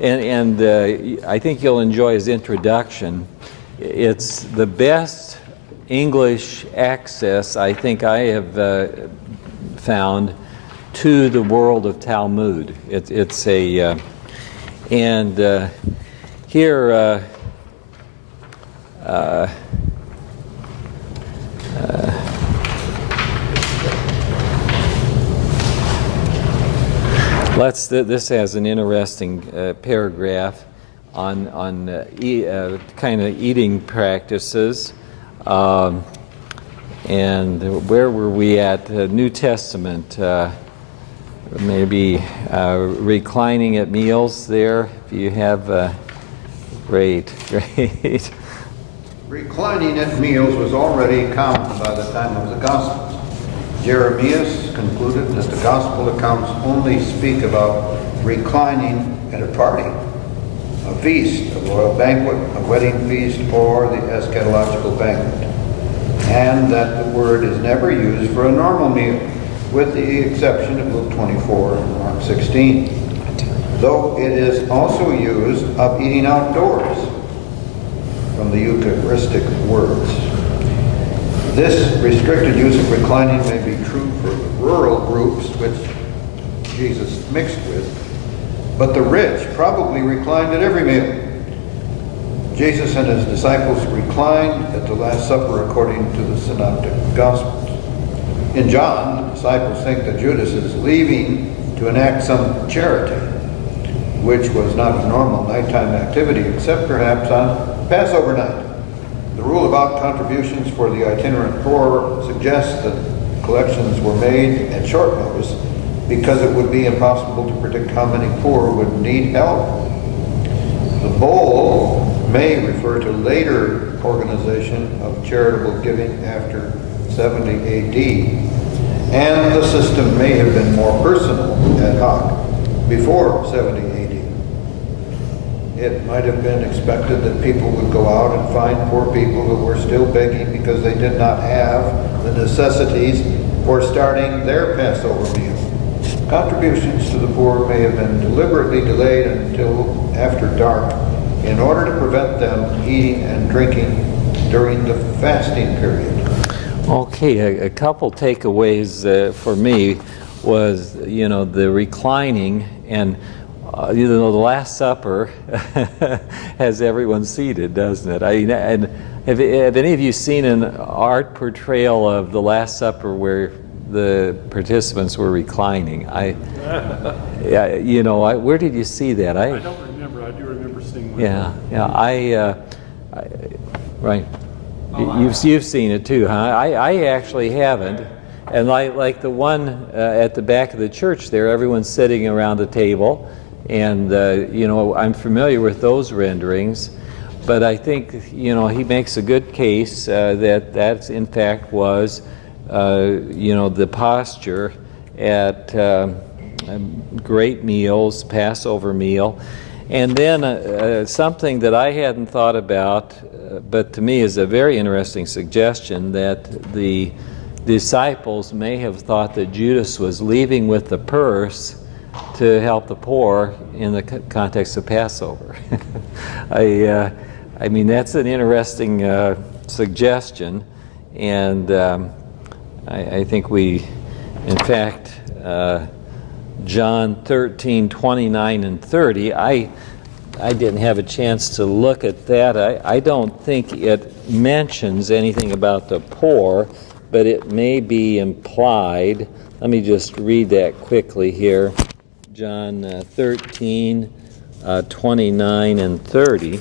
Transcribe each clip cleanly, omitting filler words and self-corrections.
and I think you'll enjoy his introduction. It's the best English access I think I have found to the world of Talmud. It's a and here this has an interesting paragraph on kind of eating practices. And where were we at? New Testament, maybe reclining at meals there. If you have, great. Reclining at meals was already common by the time of the Gospels. Jeremias concluded that the Gospel accounts only speak about reclining at a party, a feast, a royal banquet, a wedding feast, or the eschatological banquet, and that the word is never used for a normal meal, with the exception of Luke 24 and Mark 16, though it is also used of eating outdoors from the Eucharistic words. This restricted use of reclining may be true for rural groups which Jesus mixed with, but the rich probably reclined at every meal. Jesus and his disciples reclined at the Last Supper according to the Synoptic Gospels. In John, the disciples think that Judas is leaving to enact some charity, which was not a normal nighttime activity except perhaps on Passover night. The rule about contributions for the itinerant poor suggests that collections were made at short notice because it would be impossible to predict how many poor would need help. The bowl may refer to later organization of charitable giving after 70 AD, and the system may have been more personal, ad hoc, before 70 AD. It might have been expected that people would go out and find poor people who were still begging because they did not have the necessities for starting their Passover meal. Contributions to the poor may have been deliberately delayed until after dark in order to prevent them eating and drinking during the fasting period. Okay, a couple takeaways for me was, the reclining, and the Last Supper has everyone seated, doesn't it? And have any of you seen an art portrayal of the Last Supper where the participants were reclining? Where did you see that? I don't remember. I do remember seeing one. Yeah. Right. You've seen it too, huh? I actually haven't. And like the one at the back of the church there, everyone's sitting around the table, and I'm familiar with those renderings. But I think he makes a good case that in fact was the posture at great meals, Passover meal. And then something that I hadn't thought about, but to me is a very interesting suggestion, that the disciples may have thought that Judas was leaving with the purse to help the poor in the context of Passover. I mean, that's an interesting suggestion, and I think we, in fact, John 13, 29 and 30, I didn't have a chance to look at that. I don't think it mentions anything about the poor, but it may be implied. Let me just read that quickly here. John 13, 29 and 30.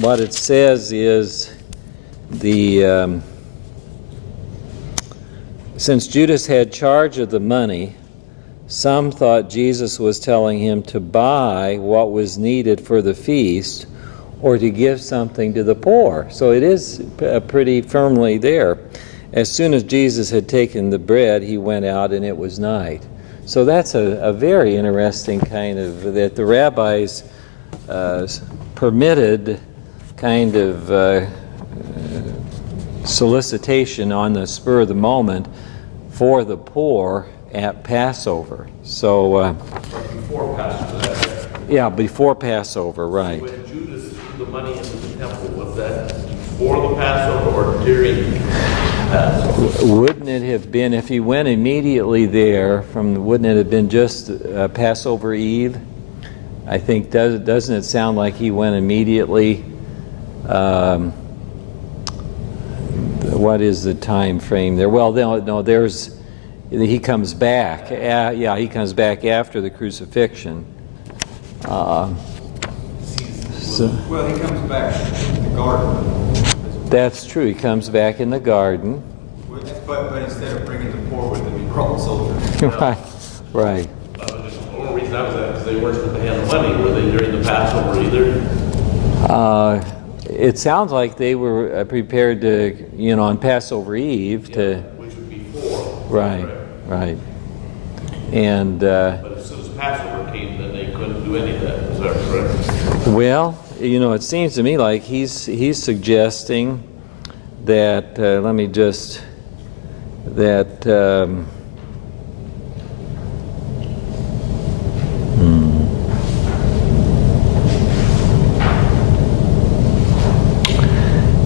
What it says is since Judas had charge of the money, some thought Jesus was telling him to buy what was needed for the feast or to give something to the poor. So it is pretty firmly there. As soon as Jesus had taken the bread, he went out, and it was night. So that's a very interesting kind of, that the rabbis permitted kind of solicitation on the spur of the moment for the poor at Passover. So, Before Passover. yeah, before Passover, right. When Judas threw the money into the temple, was that before the Passover or during Passover? Wouldn't it have been, if he went immediately there, wouldn't it have been just Passover Eve? I think, doesn't it sound like he went immediately? What is the time frame there? Well, no, he comes back. Yeah, he comes back after the crucifixion. Well, he comes back in the garden. That's true. He comes back in the garden. But instead of bringing the poor with him, he brought the soldiers. Right. The only reason I was at because they weren't supposed to hand the money. Were they during the Passover either? It sounds like they were prepared to, on Passover Eve to. Which would be 4. Right. And. But as soon as Passover came, then they couldn't do any of that. Is that correct? Well, it seems to me like he's suggesting that.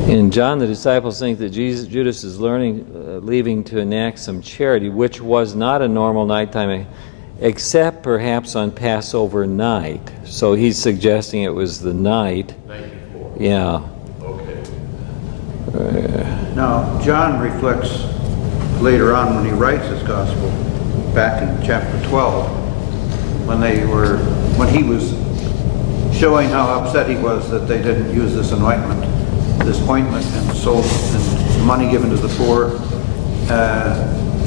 In John, the disciples think that Judas is leaving to enact some charity, which was not a normal nighttime, except perhaps on Passover night. So he's suggesting it was the night. Night before. Yeah. Okay. Now, John reflects later on when he writes his gospel, back in chapter 12, when he was showing how upset he was that they didn't use this ointment, and sold and money given to the poor.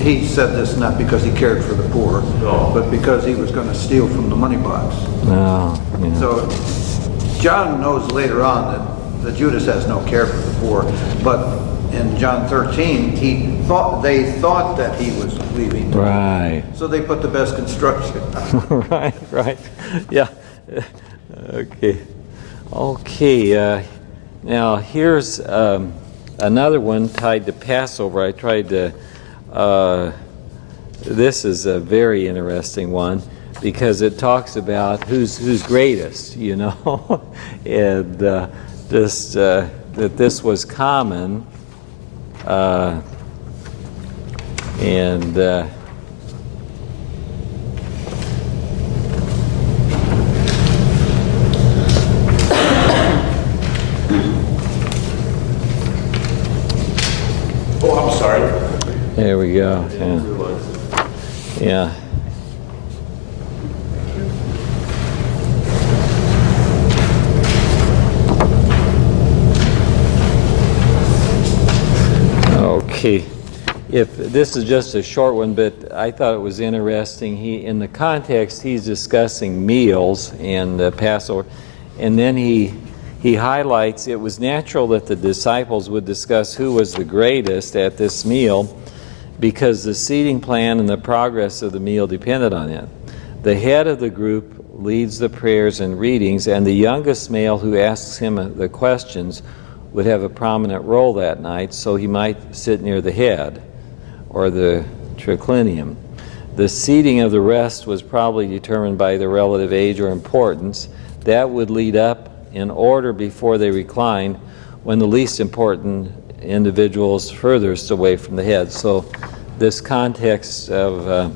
He said this not because he cared for the poor, but because he was going to steal from the money box. Oh, yeah. So John knows later on that Judas has no care for the poor, but in John 13, they thought that he was leaving. Right. So they put the best construction. Right. Yeah. Okay. Now here's another one tied to Passover. I tried to. This is a very interesting one because it talks about who's greatest, and just that this was common, and. Oh, I'm sorry. There we go. Yeah. Okay. If this is just a short one, but I thought it was interesting. In the context, he's discussing meals and Passover, and then he highlights it was natural that the disciples would discuss who was the greatest at this meal because the seating plan and the progress of the meal depended on it. The head of the group leads the prayers and readings, and the youngest male who asks him the questions would have a prominent role that night, so he might sit near the head or the triclinium. The seating of the rest was probably determined by their relative age or importance. That would lead up in order before they reclined, when the least important individuals furthest away from the head. So this context of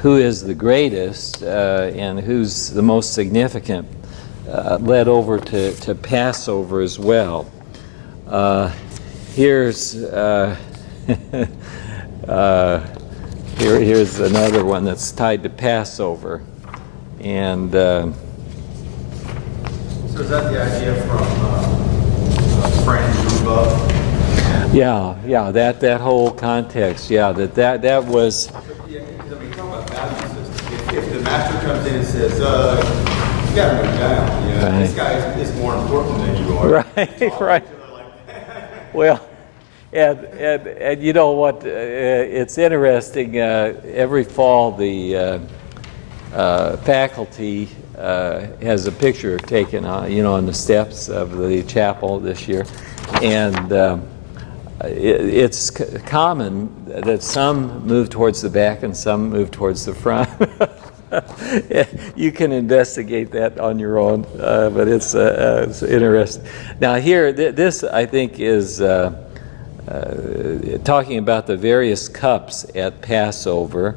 who is the greatest and who's the most significant led over to Passover as well. Here's here's another one that's tied to Passover, and So is that the idea from Franz Rubach? Yeah, that whole context, that was. Yeah, because talk about value system. If the master comes in and says, you got to move down, Right. This guy is more important than you are. Right. Well, and you know what? It's interesting. Every fall, the faculty has a picture taken, on the steps of the chapel this year, and it's common that some move towards the back and some move towards the front. You can investigate that on your own, but it's interesting. Now here, this I think is talking about the various cups at Passover.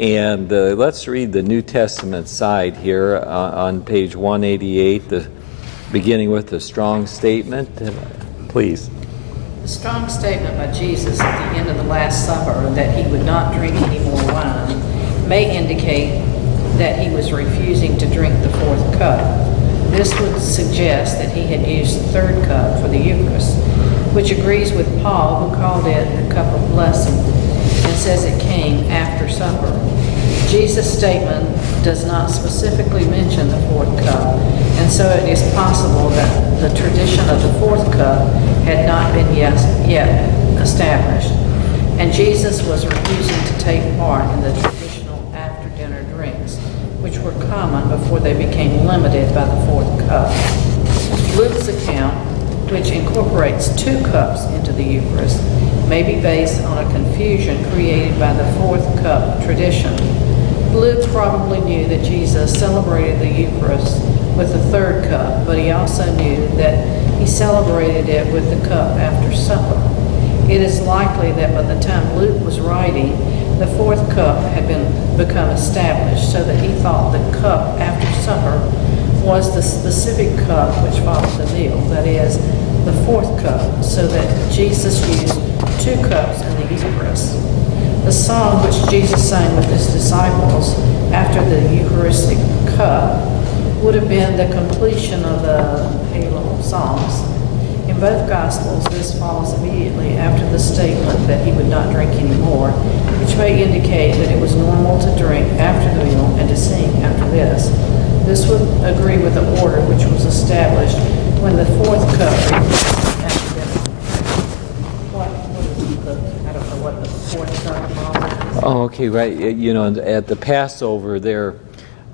And let's read the New Testament side here on page 188, beginning with the strong statement. Please. The strong statement by Jesus at the end of the Last Supper that he would not drink any more wine may indicate that he was refusing to drink the fourth cup. This would suggest that he had used the third cup for the Eucharist, which agrees with Paul, who called it the cup of blessing, and says it came after supper. Jesus' statement does not specifically mention the fourth cup, and so it is possible that the tradition of the fourth cup had not been yet established, and Jesus was refusing to take part in the traditional after-dinner drinks, which were common before they became limited by the fourth cup. Luke's account, which incorporates 2 cups into the Eucharist, may be based on a confusion created by the fourth cup tradition. Luke probably knew that Jesus celebrated the Eucharist with the third cup, but he also knew that he celebrated it with the cup after supper. It is likely that by the time Luke was writing, the fourth cup had become established, so that he thought the cup after supper was the specific cup which followed the meal, that is, the fourth cup, so that Jesus used 2 cups in the Eucharist. The song which Jesus sang with his disciples after the Eucharistic cup would have been the completion of the hymnal songs. In both Gospels, this follows immediately after the statement that he would not drink anymore, which may indicate that it was normal to drink after the meal and to sing after this. This would agree with the order which was established when the fourth cup after dinner. I don't know what the fourth cup was. Oh, okay, right. You know, at the Passover there,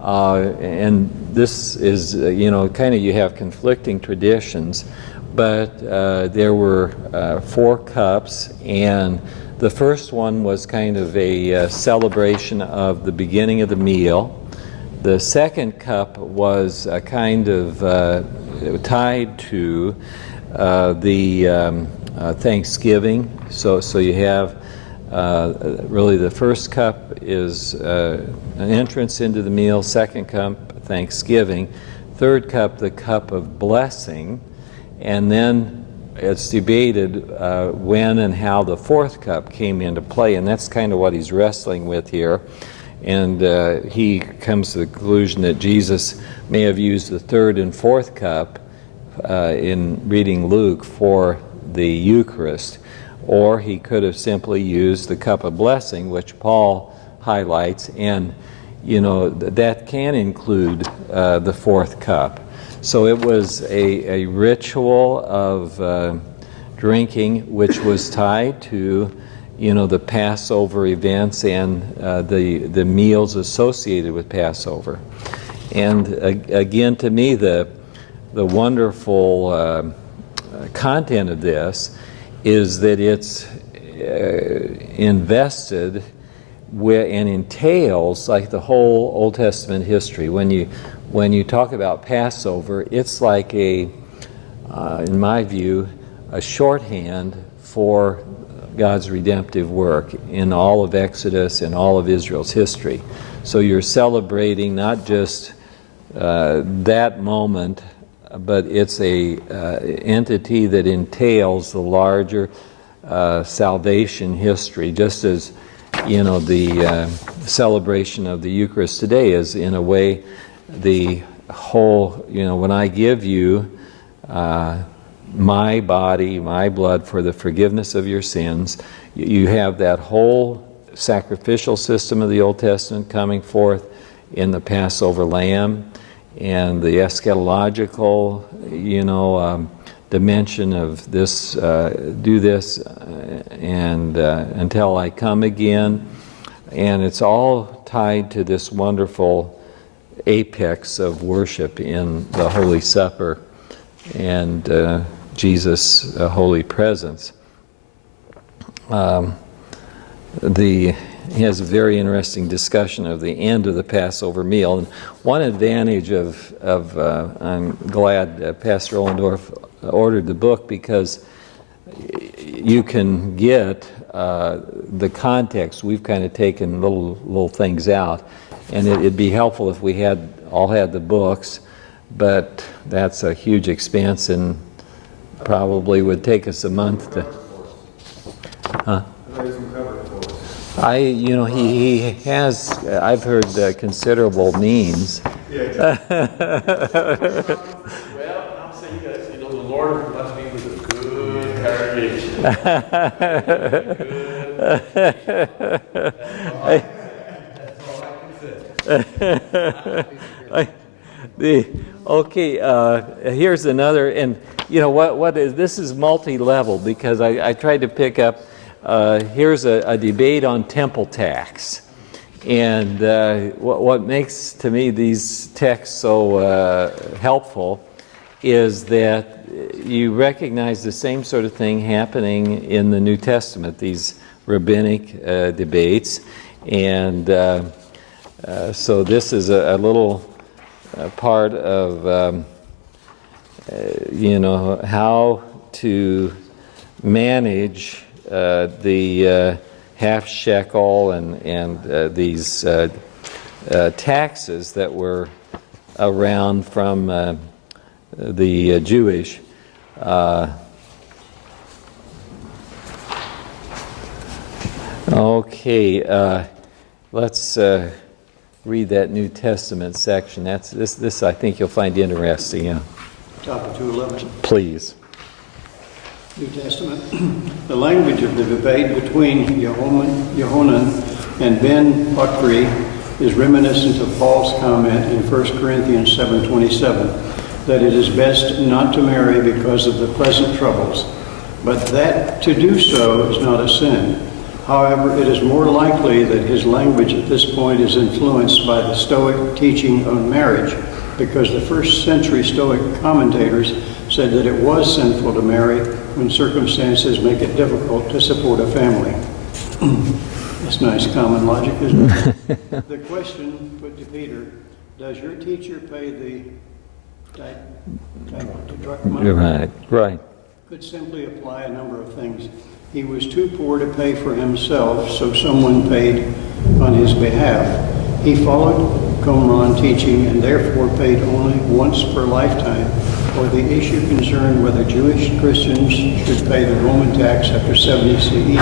and this is, kind of you have conflicting traditions, but there were 4 cups, and the first one was kind of a celebration of the beginning of the meal. The second cup was a kind of tied to the Thanksgiving. So you have really the first cup is an entrance into the meal, second cup, Thanksgiving, third cup, the cup of blessing, and then it's debated when and how the fourth cup came into play, and that's kind of what he's wrestling with here. And he comes to the conclusion that Jesus may have used the third and fourth cup in reading Luke for the Eucharist, or he could have simply used the cup of blessing, which Paul highlights, and that can include the fourth cup. So it was a ritual of drinking which was tied to the Passover events and the meals associated with Passover. And again, to me, the wonderful content of this is that it's invested and entails like the whole Old Testament history. When you talk about Passover, it's like in my view, a shorthand for God's redemptive work in all of Exodus and all of Israel's history. So you're celebrating not just that moment, but it's a entity that entails the larger salvation history, just as the celebration of the Eucharist today is in a way the whole, when I give you my body, my blood for the forgiveness of your sins, you have that whole sacrificial system of the Old Testament coming forth in the Passover lamb, and the eschatological, dimension of this, do this and until I come again. And it's all tied to this wonderful apex of worship in the Holy Supper and Jesus' holy presence. he has a very interesting discussion of the end of the Passover meal. And one advantage I'm glad Pastor Ollendorf ordered the book, because you can get the context. We've kind of taken little things out, and it'd be helpful if we all had the books, but that's a huge expense and probably would take us a month to. Huh? He has, I've heard considerable means. Well, I'll say you guys, the Lord blessed me with a good congregation. Here's another, and this is multi-level, because I tried to pick up. Here's a debate on temple tax. And what makes, to me, these texts so helpful is that you recognize the same sort of thing happening in the New Testament, these rabbinic debates. And so this is a little part of, how to manage the half shekel and these taxes that were around from the Jewish. Let's read that New Testament section. This I think you'll find interesting. Yeah. Top of 211. Please. New Testament. The language of the debate between Yohanan and Ben Hickory is reminiscent of Paul's comment in 1 Corinthians 7:27 that it is best not to marry because of the present troubles, but that to do so is not a sin. However, it is more likely that his language at this point is influenced by the Stoic teaching on marriage, because the first century Stoic commentators said that it was sinful to marry when circumstances make it difficult to support a family. That's nice common logic, isn't it? The question put to Peter, does your teacher pay the Right. Could simply apply a number of things. He was too poor to pay for himself, so someone paid on his behalf. He followed Qumran teaching and therefore paid only once per lifetime, or the issue concerned whether Jewish Christians should pay the Roman tax after 70 CE.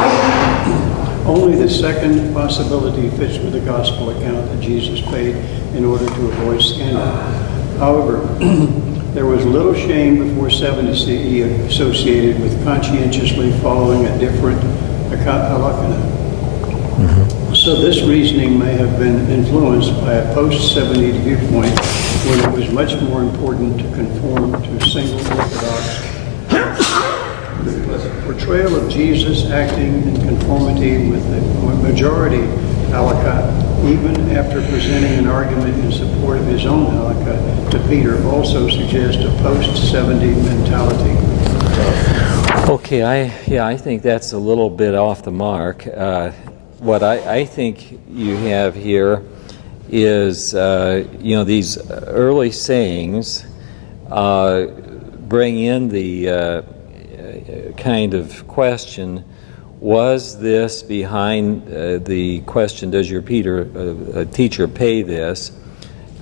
Only the second possibility fits with the gospel account that Jesus paid in order to avoid scandal. However, there was little shame before 70 CE associated with conscientiously following a different halakha. So this reasoning may have been influenced by a post-70 viewpoint when it was much more important to conform to single orthodox. The portrayal of Jesus acting in conformity with the majority halakha, even after presenting an argument in support of his own halakha to Peter, also suggests a post-70 mentality. Okay, I think that's a little bit off the mark. What I think you have here is, these early sayings bring in the kind of question, was this behind the question, does your teacher pay this?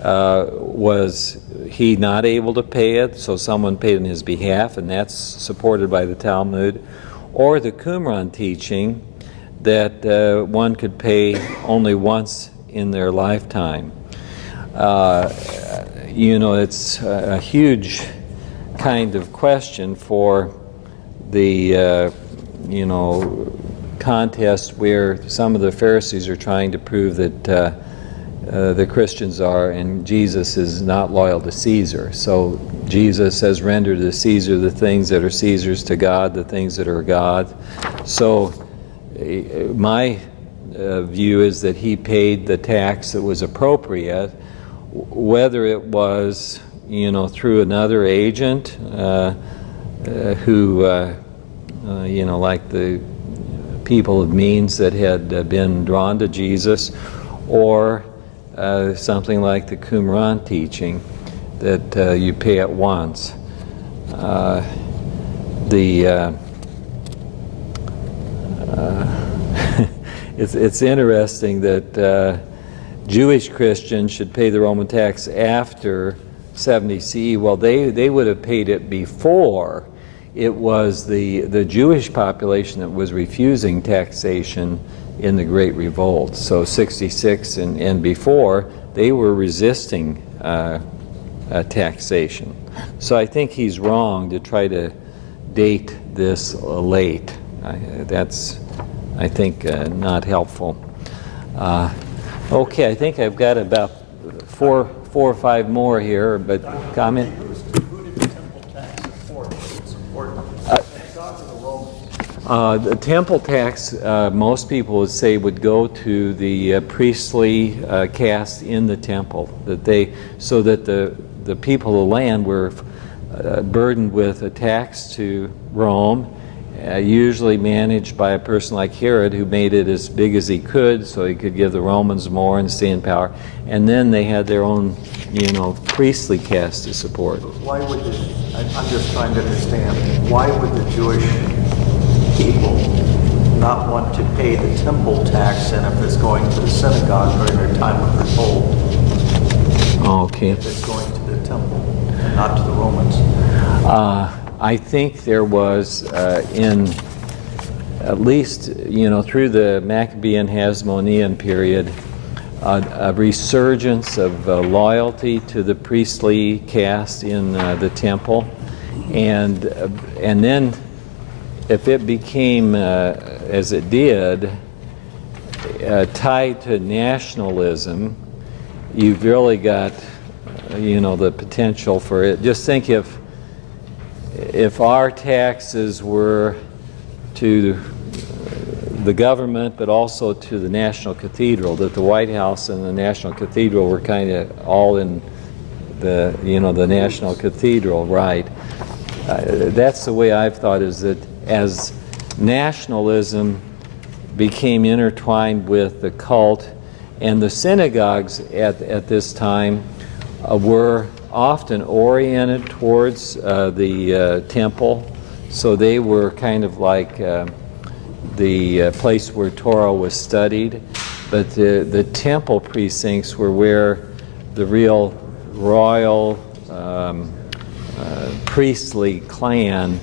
Was he not able to pay it, so someone paid on his behalf, and that's supported by the Talmud? Or the Qumran teaching that one could pay only once in their lifetime. It's a huge kind of question for the, contest where some of the Pharisees are trying to prove that the Christians are, and Jesus is not loyal to Caesar. So Jesus says, render to Caesar the things that are Caesar's, to God the things that are God. So my view is that he paid the tax that was appropriate, whether it was, through another agent who, like the people of means that had been drawn to Jesus, or something like the Qumran teaching that you pay at once. It's interesting that Jewish Christians should pay the Roman tax after 70 CE. Well, they would have paid it before. It was the Jewish population that was refusing taxation in the Great Revolt. So 66 and before, they were resisting taxation. So I think he's wrong to try to date this late. That's, I think, not helpful. Okay, I think I've got about four or five more here, but comment? Who did the temple tax support? It's important. Thank God for the Romans. The temple tax, most people would say, would go to the priestly caste in the temple, so that the people of the land were burdened with a tax to Rome, usually managed by a person like Herod, who made it as big as he could so he could give the Romans more and stay in power. And then they had their own, priestly caste to support. Why would I'm just trying to understand, why would the Jewish people not want to pay the temple tax, and if it's going to the synagogue during their time of revolt, Okay. if it's going to the temple and not to the Romans? I think there was, in at least, through the Maccabean Hasmonean period, a resurgence of loyalty to the priestly caste in the temple, and then if it became, as it did, tied to nationalism, you've really got, the potential for it. Just think if our taxes were to the government, but also to the National Cathedral, that the White House and the National Cathedral were kind of all in the National Cathedral, right? That's the way I've thought, is that as nationalism became intertwined with the cult, and the synagogues at this time were often oriented towards the temple, so they were kind of like the place where Torah was studied, but the temple precincts were where the real royal priestly clan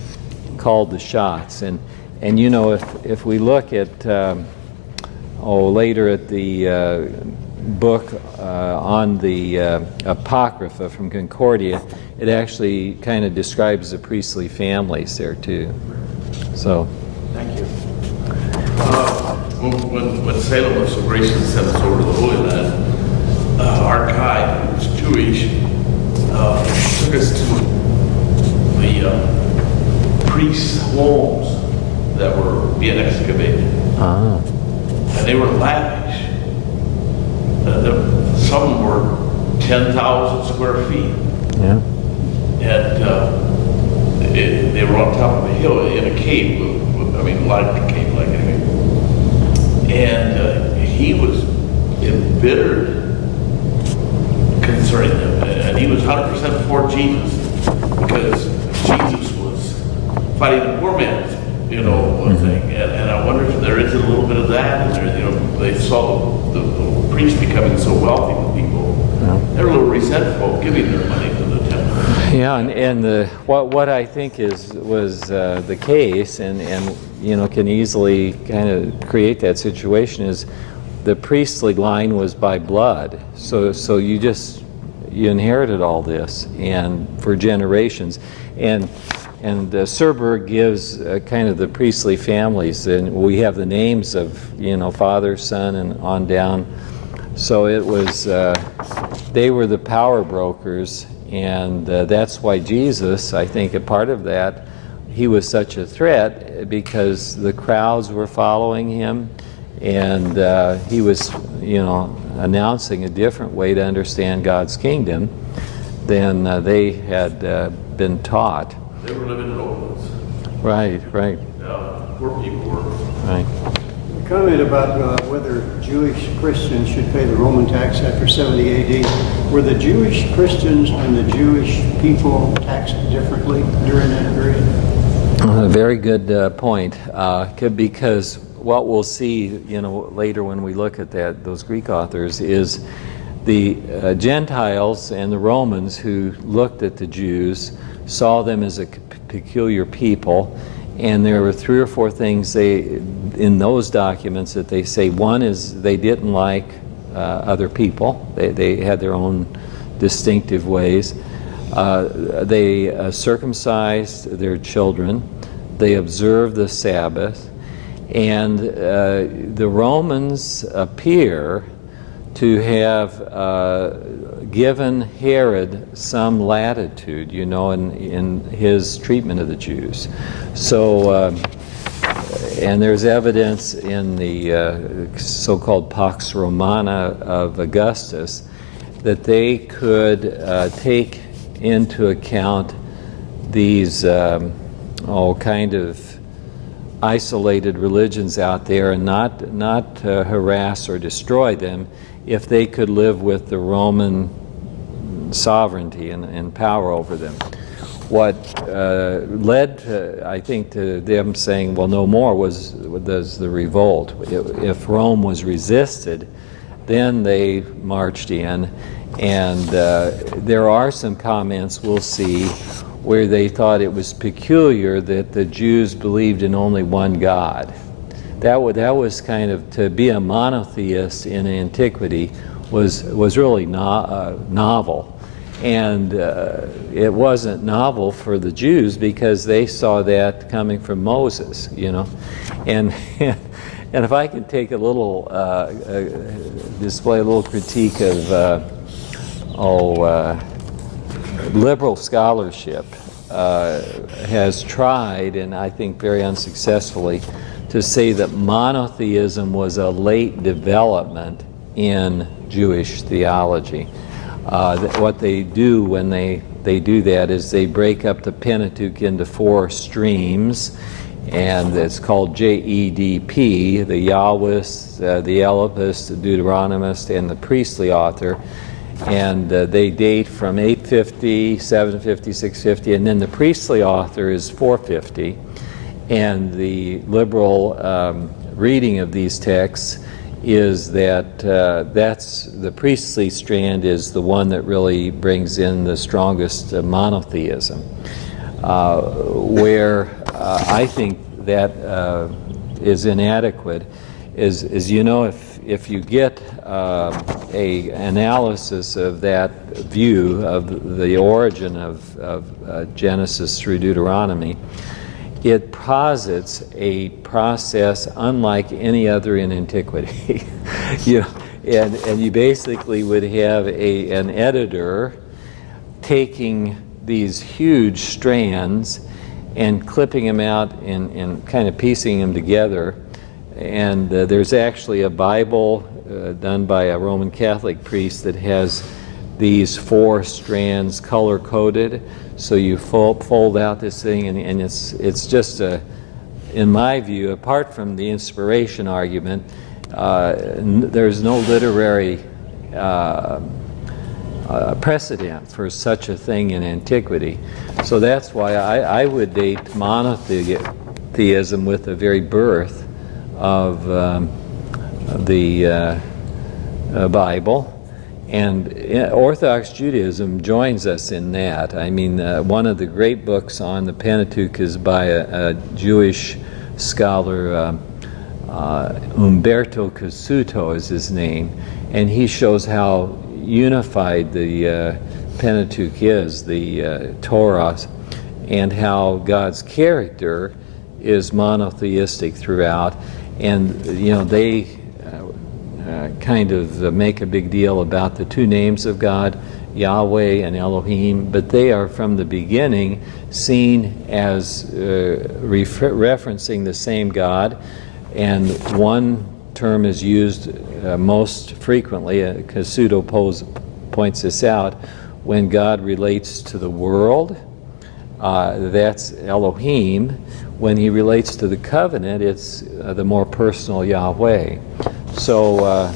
called the shots. And if we look at later at the book on the Apocrypha from Concordia, it actually kind of describes the priestly families there too. So, Thank you. When Salem was so gracious and sent us over to the Holy Land, our guide, who was Jewish, took us to the priests' homes that were being excavated. And they were lavish. Some were 10,000 square feet. yeah. And they were on top of a hill in a cave, like a cave, like anything. And he was embittered concerning them. And he was 100% for Jesus, because Jesus was fighting the poor man's, one thing. And I wonder if there is a little bit of that. And there, they saw the priests becoming so wealthy with people. They're a little resentful of giving their money to the temple. Yeah, and what I think was the case, and can easily kind of create that situation, is the priestly line was by blood. So you inherited all this, and for generations, and Serberg gives kind of the priestly families, and we have the names of father, son, and on down. So it was they were the power brokers, and that's why Jesus, I think, a part of that, he was such a threat, because the crowds were following him, and he was announcing a different way to understand God's kingdom than they had been taught. They were living in opulence. Right. Yeah, poor people were. Right. A comment about whether Jewish Christians should pay the Roman tax after 70 AD. Were the Jewish Christians and the Jewish people taxed differently during that period? A very good point, because what we'll see, later when we look at those Greek authors, is the Gentiles and the Romans who looked at the Jews saw them as a peculiar people, and there were 3 or 4 things in those documents that they say. One is they didn't like other people. They had their own distinctive ways. They circumcised their children. They observed the Sabbath. And the Romans appear to have given Herod some latitude, in his treatment of the Jews. So, and there's evidence in the so-called Pax Romana of Augustus that they could take into account these kind of isolated religions out there and not harass or destroy them if they could live with the Roman sovereignty and power over them. What led, I think, to them saying, well, no more, was the revolt. If Rome was resisted, then they marched in, and there are some comments we'll see where they thought it was peculiar that the Jews believed in only one God. That was kind of, to be a monotheist in antiquity was really novel. And it wasn't novel for the Jews because they saw that coming from Moses, And if I could take a little, display a little critique of, liberal scholarship has tried, and I think very unsuccessfully, to say that monotheism was a late development in Jewish theology. What they do when they do that is they break up the Pentateuch into 4 streams, and it's called JEDP, the Yahwist, the Elopist, the Deuteronomist, and the priestly author. And they date from 850, 750, 650, and then the priestly author is 450. And the liberal reading of these texts is that that's the priestly strand is the one that really brings in the strongest monotheism. Where I think that is inadequate is if you get a analysis of that view of the origin of Genesis through Deuteronomy, it posits a process unlike any other in antiquity. And you basically would have an editor taking these huge strands and clipping them out and kind of piecing them together. And there's actually a Bible done by a Roman Catholic priest that has these 4 strands color-coded. So you fold out this thing, and it's just in my view, apart from the inspiration argument, there's no literary precedent for such a thing in antiquity. So that's why I would date monotheism with the very birth of the Bible. And Orthodox Judaism joins us in that. I mean, one of the great books on the Pentateuch is by a Jewish scholar, Umberto Cassuto is his name, and he shows how unified the Pentateuch is, the Torah, and how God's character is monotheistic throughout. And, they kind of make a big deal about the 2 names of God, Yahweh and Elohim, but they are from the beginning seen as referencing the same God, and one term is used most frequently, Cassuto points this out, when God relates to the world, that's Elohim. When he relates to the covenant, it's the more personal Yahweh. So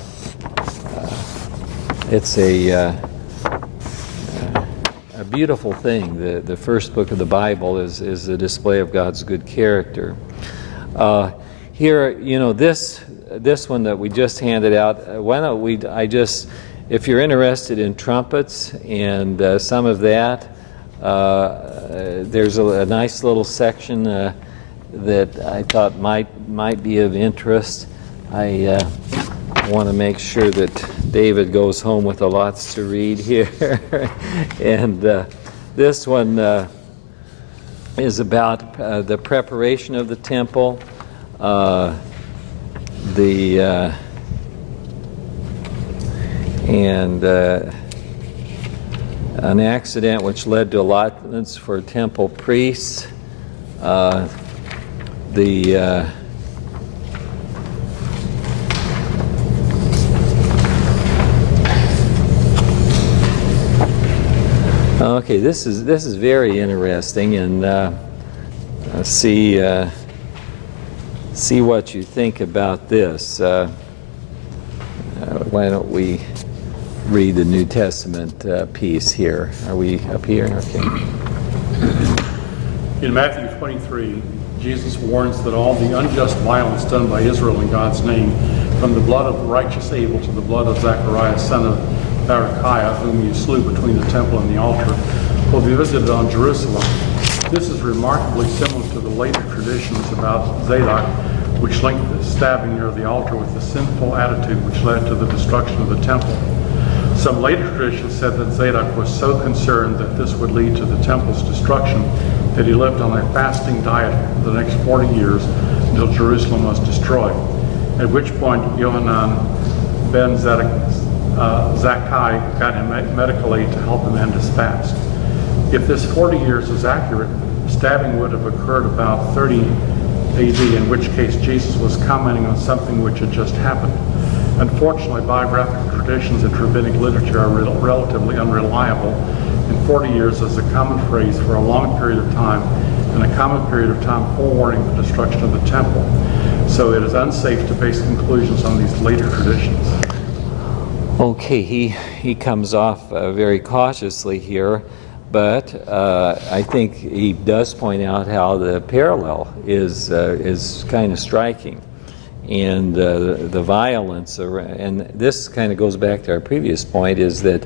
it's a beautiful thing. The first book of the Bible is a display of God's good character. Here, this one that we just handed out, why don't we, if you're interested in trumpets and some of that, there's a nice little section that I thought might be of interest. I want to make sure that David goes home with a lots to read here. And this one is about the preparation of the temple, an accident which led to allotments for temple priests, okay, this is very interesting, and see what you think about this. Why don't we read the New Testament piece here? Are we up here? Okay. In Matthew 23, Jesus warns that all the unjust violence done by Israel in God's name, from the blood of righteous Abel to the blood of Zechariah, son of Berechiah, whom you slew between the temple and the altar, will be visited on Jerusalem. This is remarkably similar to the later traditions about Zadok, which linked the stabbing near the altar with the sinful attitude which led to the destruction of the temple. Some later traditions said that Zadok was so concerned that this would lead to the temple's destruction that he lived on a fasting diet for the next 40 years until Jerusalem was destroyed, at which point Yohanan ben Zakkai got him medical aid to help him end his fast. If this 40 years is accurate, stabbing would have occurred about 30 AD, in which case Jesus was commenting on something which had just happened. Unfortunately, biographical traditions and rabbinic literature are relatively unreliable, and 40 years is a common phrase for a long period of time, and a common period of time forewarning the destruction of the temple. So it is unsafe to base conclusions on these later traditions. Okay, he comes off very cautiously here, but I think he does point out how the parallel is kind of striking, and the violence, and this kind of goes back to our previous point, is that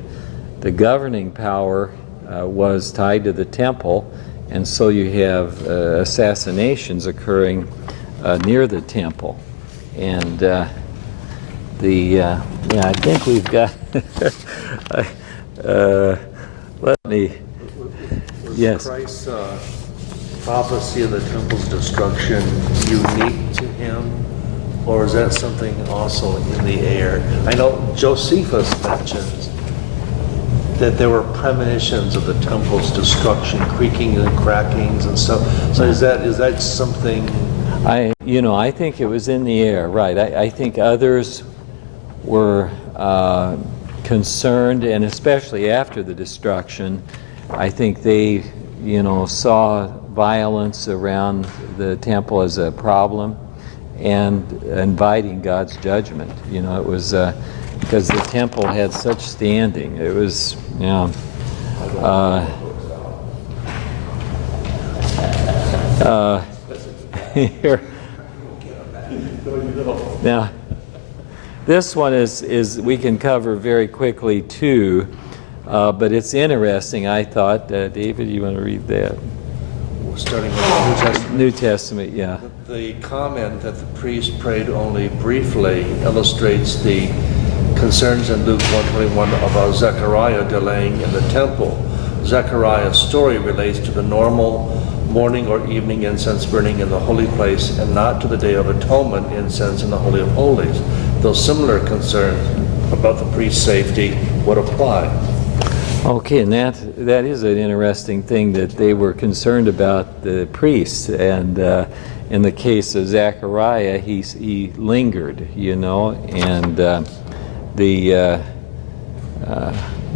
the governing power was tied to the temple, and so you have assassinations occurring near the temple, and I think we've got. Let me. Yes. Christ's prophecy of the temple's destruction unique to him, or is that something also in the air? I know Josephus mentions that there were premonitions of the temple's destruction, creakings and crackings and stuff. So is that something? I think it was in the air, right? I think others were concerned, and especially after the destruction, I think they, saw violence around the temple as a problem and inviting God's judgment. It was because the temple had such standing. It was, here. Now, this one is we can cover very quickly too, but it's interesting. I thought, David, you want to read that? We're starting with the New Testament. New Testament, yeah. The comment that the priest prayed only briefly illustrates the concerns in Luke 1:21 about Zechariah delaying in the temple. Zechariah's story relates to the normal morning or evening incense burning in the holy place and not to the Day of Atonement incense in the Holy of Holies, though similar concerns about the priest's safety would apply. Okay, and that is an interesting thing, that they were concerned about the priests, and in the case of Zechariah, he lingered, and the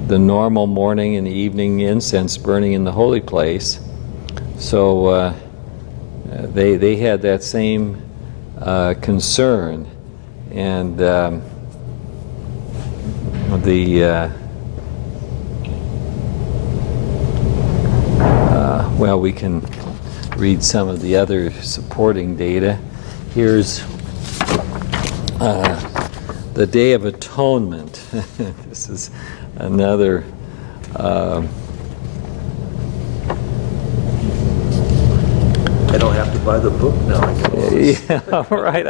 normal morning and evening incense burning in the holy place So they had that same concern, and well, we can read some of the other supporting data. Here's the Day of Atonement. This is another I don't have to buy the book now. yeah, right.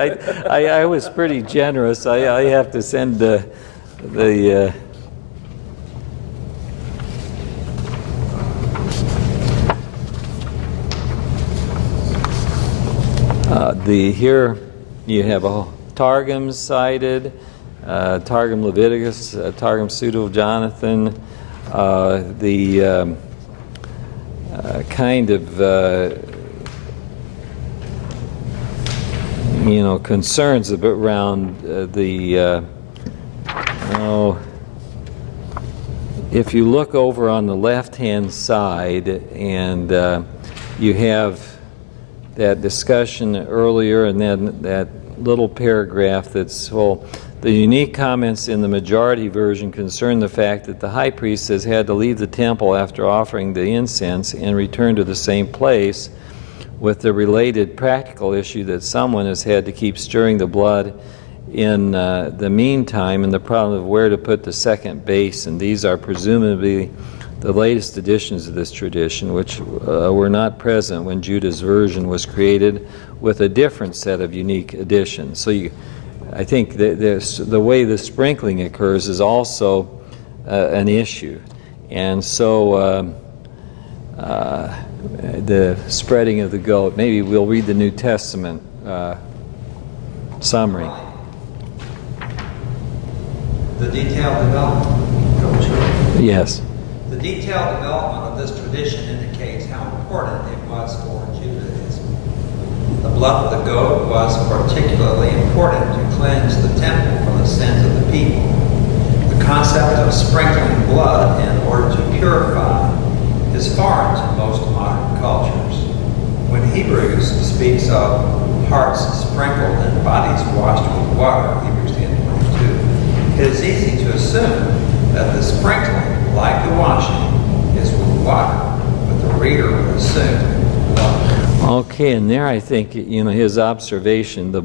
I was pretty generous. I have to send the here you have a Targums cited, Targum Leviticus, Targum Pseudo Jonathan, the kind of concerns around if you look over on the left-hand side, and you have that discussion earlier, and then that little paragraph that's, well, the unique comments in the majority version concern the fact that the high priest has had to leave the temple after offering the incense and return to the same place, with the related practical issue that someone has had to keep stirring the blood in the meantime, and the problem of where to put the second basin. These are presumably the latest additions of this tradition, which were not present when Judah's version was created, with a different set of unique additions. So I think the way the sprinkling occurs is also an issue. And so the spreading of the goat, maybe we'll read the New Testament summary. The detailed development. Yes. The detailed development of this tradition indicates how important it was for Judaism. The blood of the goat was particularly important to cleanse the temple from the sins of the people. The concept of sprinkling blood in order to purify is foreign to most modern cultures. When Hebrews speaks of hearts sprinkled and bodies washed with water, Hebrews 10:22, it is easy to assume that the sprinkling, like the washing, is with water, but the reader would assume blood. Okay, and there I think, his observation, the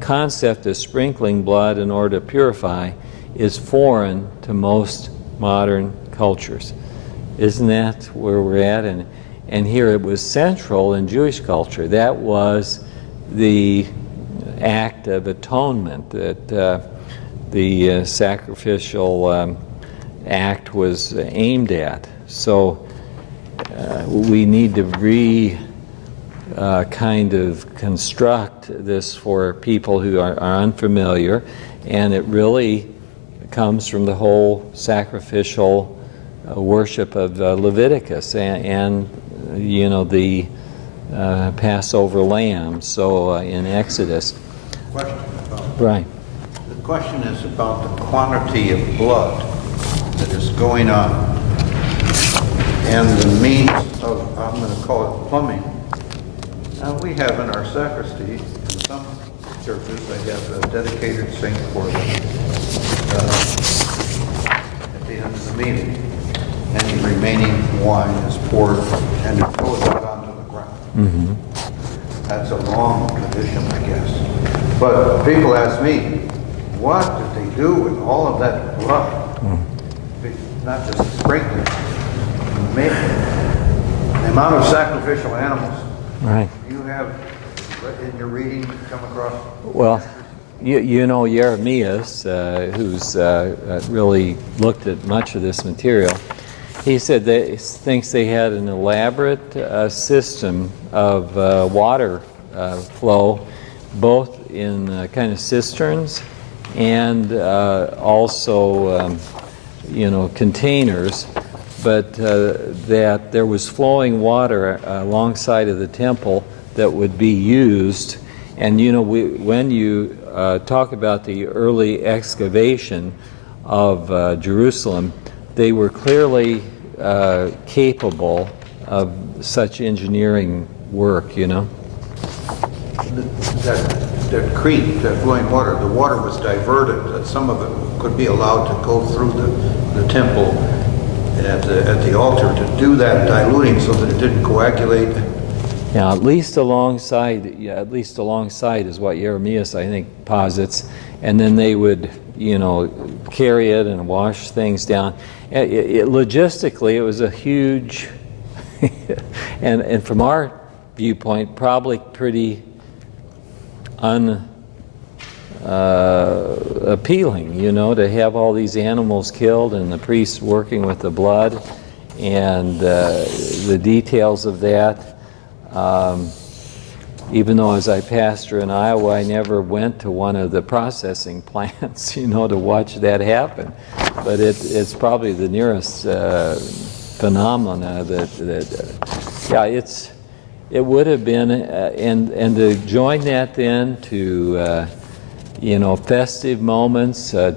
concept of sprinkling blood in order to purify is foreign to most modern cultures. Isn't that where we're at? And here it was central in Jewish culture. That was the act of atonement, that the sacrificial act was aimed at. So we need to kind of construct this for people who are unfamiliar, and it really comes from the whole sacrificial worship of Leviticus and the Passover lamb. So in Exodus. Question about Right. The question is about the quantity of blood that is going on and the means of, I'm going to call it plumbing. Now we have in our sacristy, in some churches, they have a dedicated sink for them at the end of the meeting. Any remaining wine is poured and it goes out onto the ground. Mm-hmm. That's a long tradition, I guess. But people ask me, what did they do with all of that blood? Not just sprinkling. The amount of sacrificial animals. Right. You have, in your reading, come across? Well, Jeremias, who's really looked at much of this material, he said that he thinks they had an elaborate system of water flow, both in kind of cisterns and also, containers, but that there was flowing water alongside of the temple that would be used. And when you talk about the early excavation of Jerusalem, they were clearly capable such engineering work, you know. That creek, that flowing water, the water was diverted, that some of it could be allowed to go through the temple at the altar to do that diluting so that it didn't coagulate. Yeah, at least alongside is what Jeremias, I think, posits, and then they would, you know, carry it and wash things down. Logistically, it was a huge, and from our viewpoint, probably pretty appealing, you know, to have all these animals killed and the priests working with the blood and the details of that. Even though as I pastor in Iowa, I never went to one of the processing plants, you know, to watch that happen. But it's probably the nearest phenomena that it would have been, and to join that then to, you know, festive moments, to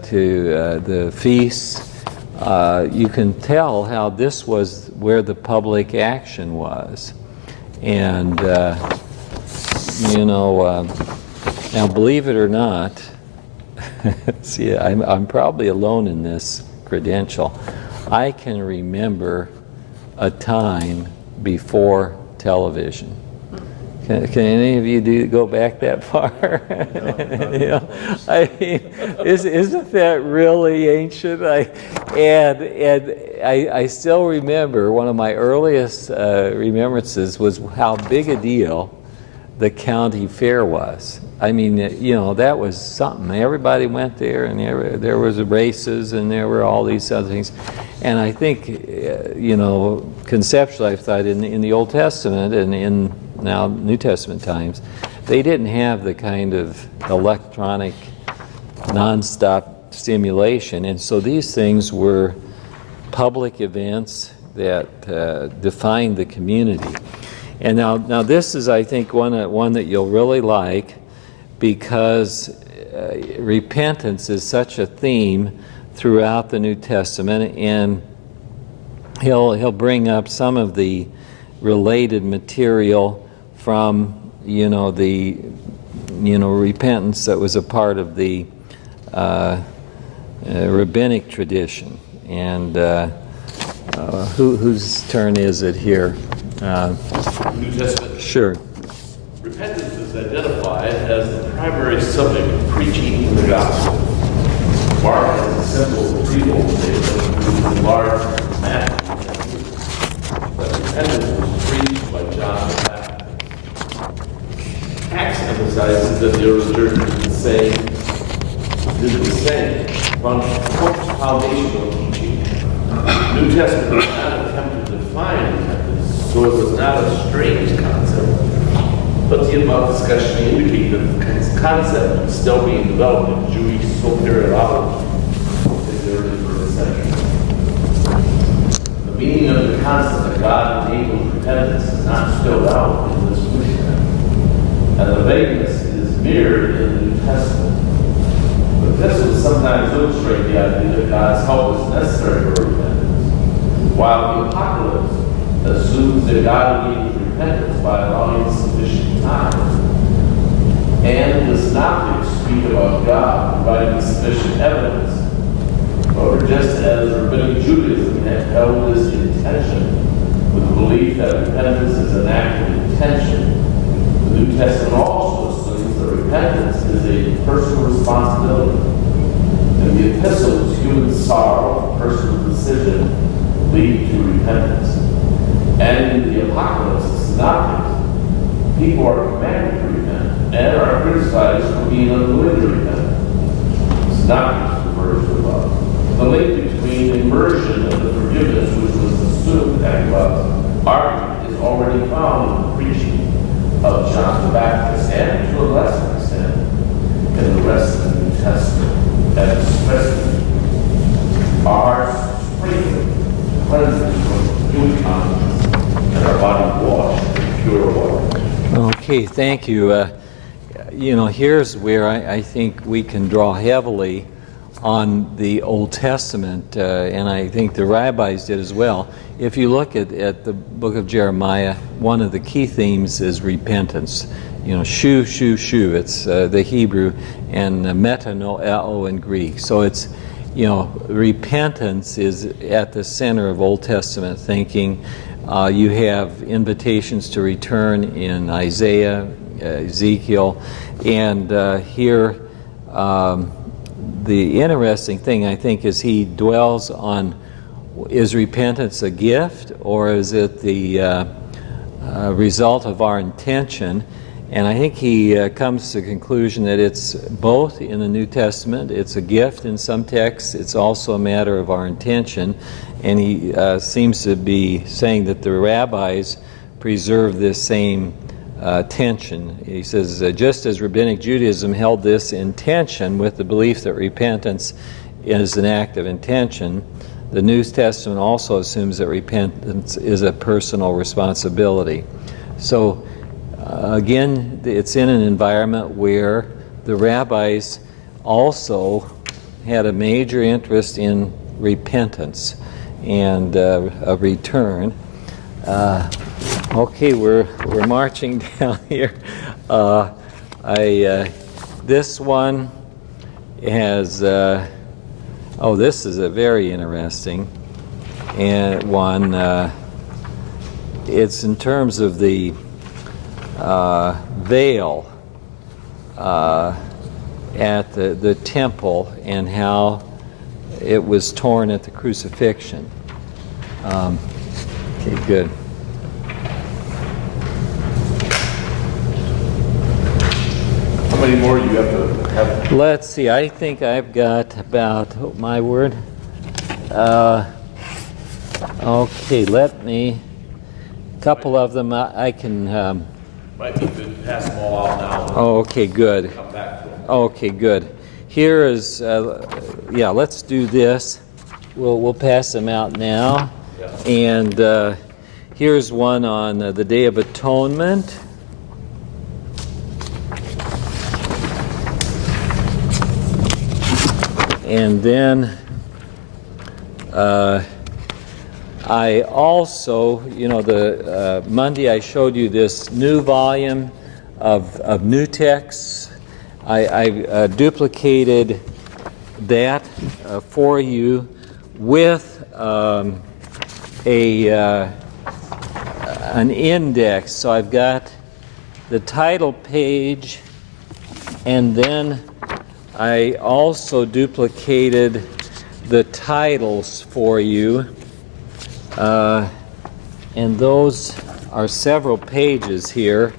the feasts, you can tell how this was where the public action was. And, you know, now believe it or not, see, I'm probably alone in this credential. I can remember a time before television. Can any of you go back that far? You know, I mean, isn't that really ancient? I still remember one of my earliest remembrances was how big a deal the county fair was. I mean, you know, that was something. Everybody went there, and there was races, and there were all these other things. And I think, you know, conceptually, I thought in the Old Testament and in now New Testament times, they didn't have the kind of electronic nonstop stimulation, and so these things were public events that defined the community. And now this is, I think, one that you'll really like, because repentance is such a theme throughout the New Testament, and he'll bring up some of the related material from, you know, the, you know, repentance that was a part of the rabbinic tradition. And whose turn is it here? New Testament. Sure. Repentance is identified as the primary subject of preaching the gospel. Mark has a simple retrieval statement with a large Matthew. But repentance was preached by John the Baptist. Acts emphasizes that the early church did the same, from foundational teaching. New Testament does not attempt to define repentance, so it was not a strange concept. But the above discussion indicate that the concept is still being developed in Jewish soteriology in the early first century. The meaning of the concept that God enables repentance is not spelled out in this wisdom, and the vagueness is mirrored in the New Testament. But this will sometimes illustrate the idea that God's help is necessary for repentance, while the Apocalypse assumes that God enables repentance by allowing sufficient time. And the Synoptics speak about God providing sufficient evidence. Or just as rabbinic Judaism had held this intention with the belief that repentance is an act of intention, the New Testament also assumes that repentance is a personal responsibility. In the epistles, human sorrow, personal decision lead to repentance. And in the Apocalypse, the Synoptics, people are commanded to repent and are criticized for being unwilling to repent. The Synoptics refers to love. The link between immersion and the forgiveness which was assumed at God's argument is already found in the preaching of John the Baptist, and to a lesser extent in the rest of the New Testament, and especially our hearts sprinkled, cleansed from human conscience, and our body washed in pure water. Okay, thank you. You know, here's where I think we can draw heavily on the Old Testament, and I think the rabbis did as well. If you look at the book of Jeremiah, one of the key themes is repentance. You know, shu, shu, shu, it's the Hebrew, and metanoeo in Greek. So it's, you know, repentance is at the center of Old Testament thinking. You have invitations to return in Isaiah, Ezekiel, and here the interesting thing, I think, is he dwells on, is repentance a gift or is it the result of our intention? And I think he comes to the conclusion that it's both in the New Testament. It's a gift in some texts. It's also a matter of our intention. And he seems to be saying that the rabbis preserve this same tension. He says, just as Rabbinic Judaism held this intention with the belief that repentance is an act of intention, the New Testament also assumes that repentance is a personal responsibility. So, again, it's in an environment where the rabbis also had a major interest in repentance and a return. Okay, we're marching down here. This one has this is a very interesting and one. It's in terms of the veil at the temple and how it was torn at the crucifixion. Okay, good. How many more do you have to have? Let's see, I think I've got about, oh, my word. Okay, let me, a couple of them I can... Might be good to pass them all out now. Oh, okay, good. Come back to them. Okay, good. Here is, let's do this. We'll pass them out now. Yeah. And here's one on the Day of Atonement. And then I also, you know, the Monday I showed you this new volume of new texts. I duplicated that for you with an index. So I've got the title page, and then I also duplicated the titles for you, and those are several pages here,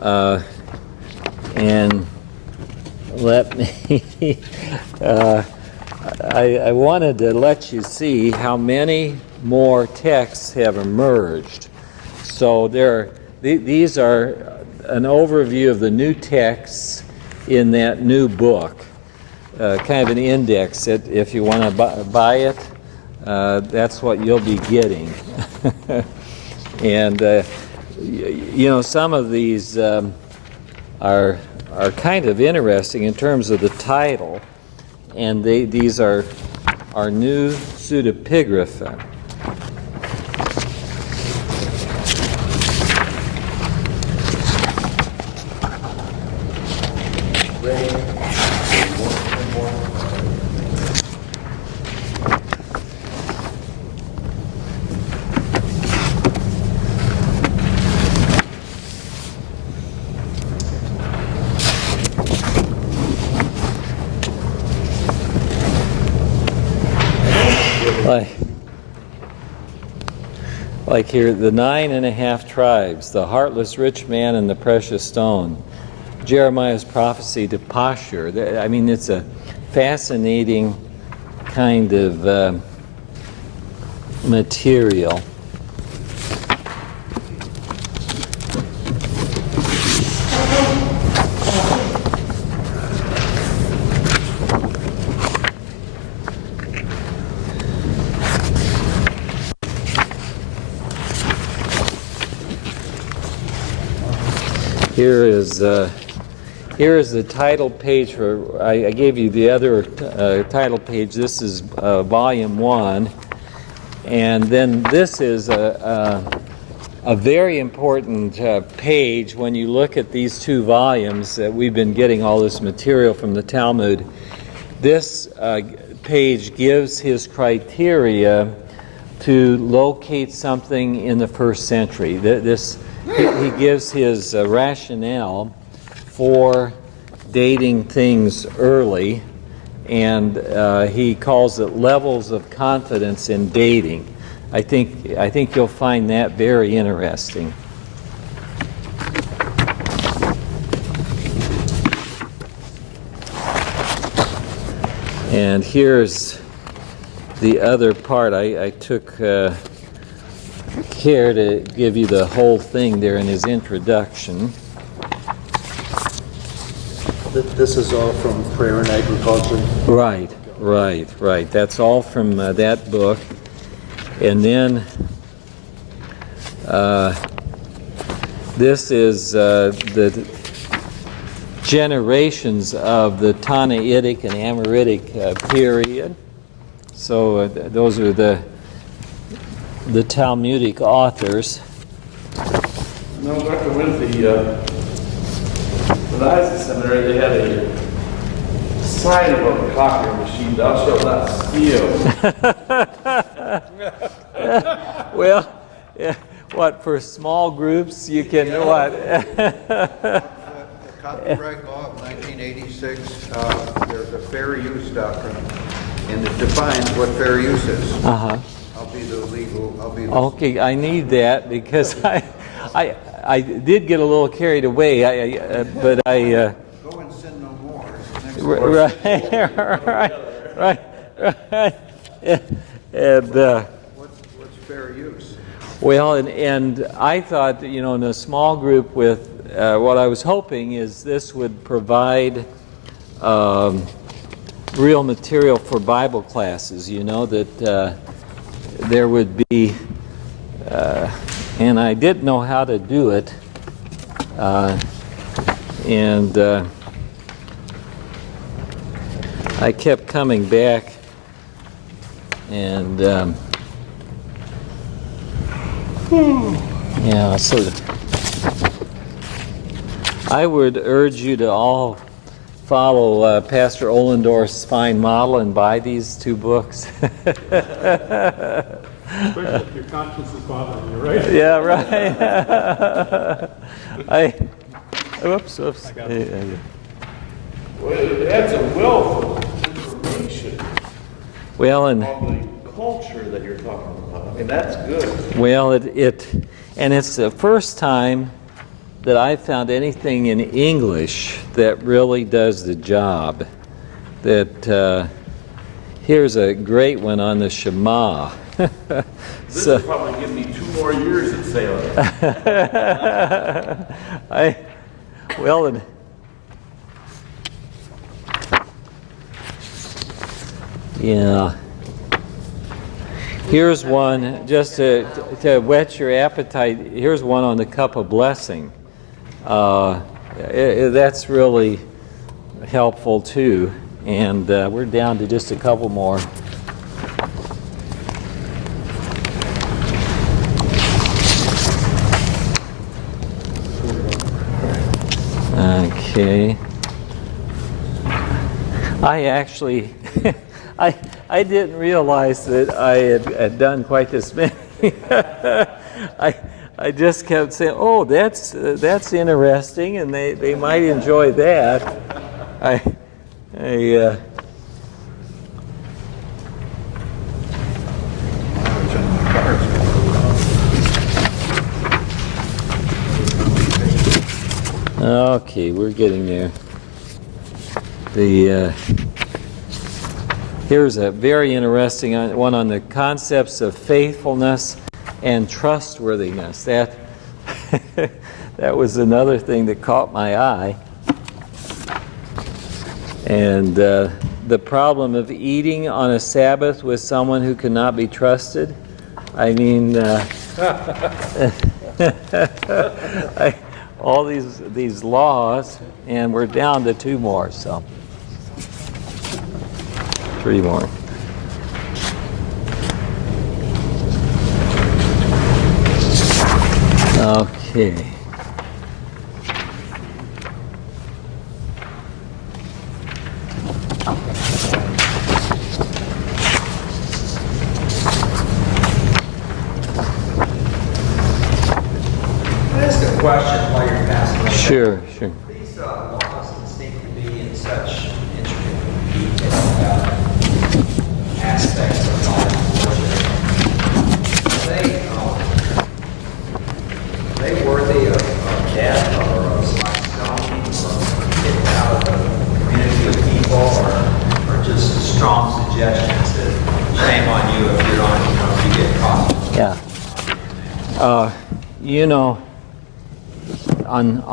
and let me I wanted to let you see how many more texts have emerged. So these are an overview of the new texts in that new book, kind of an index. If you want to buy it, that's what you'll be getting. And you know, some of these are kind of interesting in terms of the title, and these are new pseudepigrapha. Like here, the 9.5 tribes, the heartless rich man and the precious stone, Jeremiah's prophecy to Pashur. I mean, it's a fascinating kind of material. Here is here is the title page for, I gave you the other title page. This is volume 1. And then this is a very important page when you look at these two volumes that we've been getting all this material from the Talmud. This page gives his criteria to locate something in the first century. He gives his rationale for dating things early, and he calls it levels of confidence in dating. I think you'll find that very interesting. And here's the other part. I took care to give you the whole thing there in his introduction. This is all from Prayer and Agriculture? Right. That's all from that book. And then this is the generations of the Tannaitic and Amoritic period. So those are the Talmudic authors. No, Dr. Wenthe, when I was at seminary, they had a sign above the copy machine, "Thou shalt not steal." Well, yeah, what, for small groups you can, what? The copyright law of 1986, there's a fair use doctrine, and it defines what fair use is. Uh-huh. I'll be the legal, Okay, I need that because I did get a little carried away, but I Go and sin no more. right. And What's fair use? well, and I thought that, in a small group with what I was hoping is this would provide real material for Bible classes. That there would be, and I didn't know how to do it, and I kept coming back, and yeah, so I would urge you to all follow Pastor Ollendorf's fine model and buy these two books. Especially if your conscience is bothering you, right? Yeah, right. Oops. Well, it adds a wealth of information Well, and on the culture that you're talking about. I mean, that's good. well, and it's the first time that I found anything in English that really does the job. That here's a great one on the Shema. This will probably give me 2 more years at Salem. Yeah. Here's one, just to whet your appetite, here's one on the cup of blessing. That's really helpful too. And we're down to just a couple more. Okay. I actually, I didn't realize that I had done quite this many. I just kept saying, "Oh, that's interesting," and they might enjoy that. Okay, we're getting there. Here's a very interesting one on the concepts of faithfulness and trustworthiness. That was another thing that caught my eye. And the problem of eating on a Sabbath with someone who cannot be trusted. I mean, all these laws, and we're down to 2 more, so 3 more. Okay. Question while you're passing this. Sure. These laws that seem to be in such intricate detail about aspects of life are they worthy of death or of like stoning or kicked out of the community of people or just strong suggestions that shame on you if you're on, if you get caught? Yeah.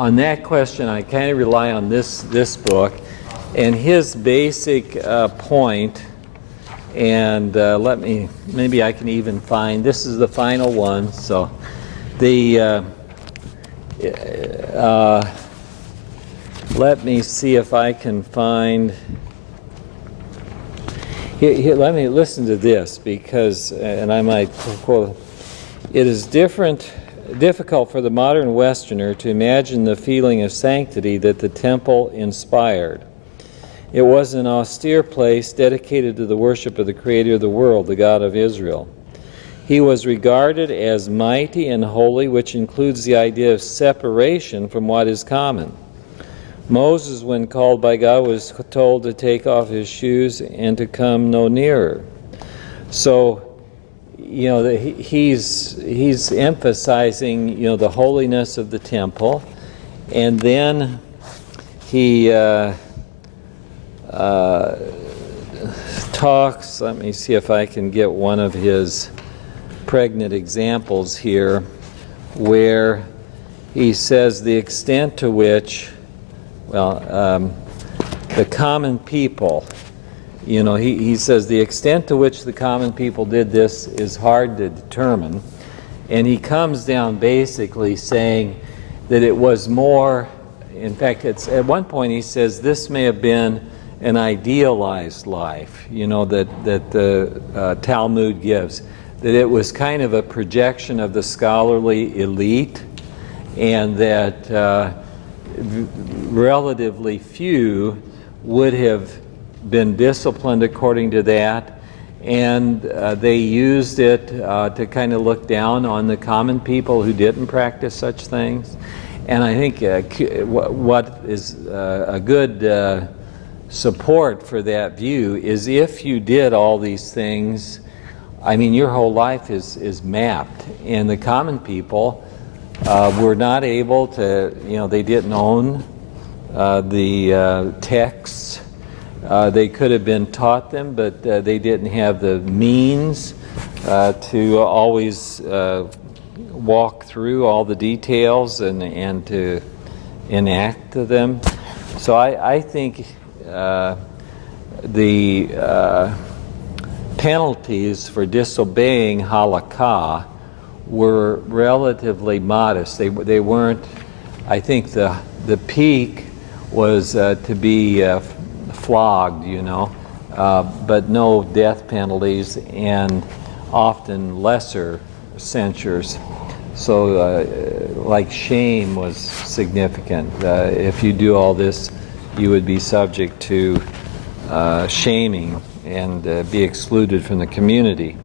On that question, I kind of rely on this book, and his basic point, and maybe I can even find, this is the final one, so let me see if I can find, here, let me listen to this, because, and I might quote, it is difficult for the modern Westerner to imagine the feeling of sanctity that the temple inspired. It was an austere place dedicated to the worship of the Creator of the world, the God of Israel. He was regarded as mighty and holy, which includes the idea of separation from what is common. Moses, when called by God, was told to take off his shoes and to come no nearer. So, he's emphasizing, the holiness of the temple, and then he talks, let me see if I can get one of his pregnant examples here, where he says the extent to which, the common people, he says the extent to which the common people did this is hard to determine. And he comes down basically saying that it was more, in fact, at one point he says this may have been an idealized life, that the Talmud gives, that it was kind of a projection of the scholarly elite, and that relatively few would have been disciplined according to that, and they used it to kind of look down on the common people who didn't practice such things. And I think what is a good support for that view is if you did all these things, your whole life is mapped, and the common people were not able to, they didn't own the texts. They could have been taught them, but they didn't have the means to always walk through all the details and to enact them. So I think the penalties for disobeying halakha were relatively modest. They weren't, I think the peak was to be flogged, but no death penalties, and often lesser censures. So like shame was significant. If you do all this, you would be subject to shaming and be excluded from the community.